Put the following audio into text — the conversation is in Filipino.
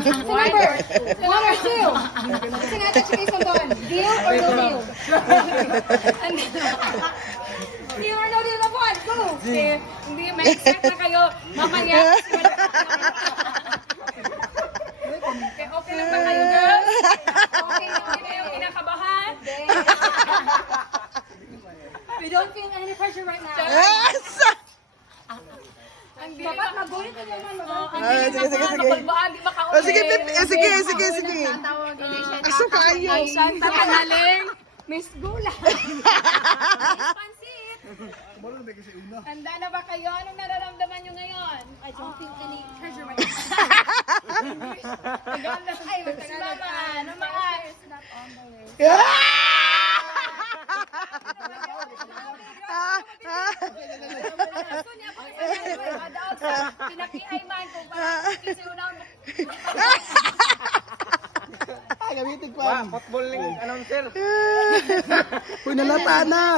number? One or two? Kasi natin siya kayo doon. Deal or no deal? Deal or no deal na po? Go! Hindi, may expect na kayo. Mamaya. Okay lang ba kayo, girls? Okay, hindi na yung kinakabahan? We don't feel any pressure right now. Yes! Dapat magulit na naman. Sige, sige, sige. Di ba Oh, sige, sige, sige. Aso kayo. Tatanaling. Miss Gula. Miss Pansit. Handa na ba kayo? Anong nararamdaman nyo ngayon? I don't feel any pressure right now. Tagal na. Ay, si Mama. Ano mga? Pinakiay man kung parang kisiunaw mo. Gamitin ko. Football announcer. Uy, nalata na.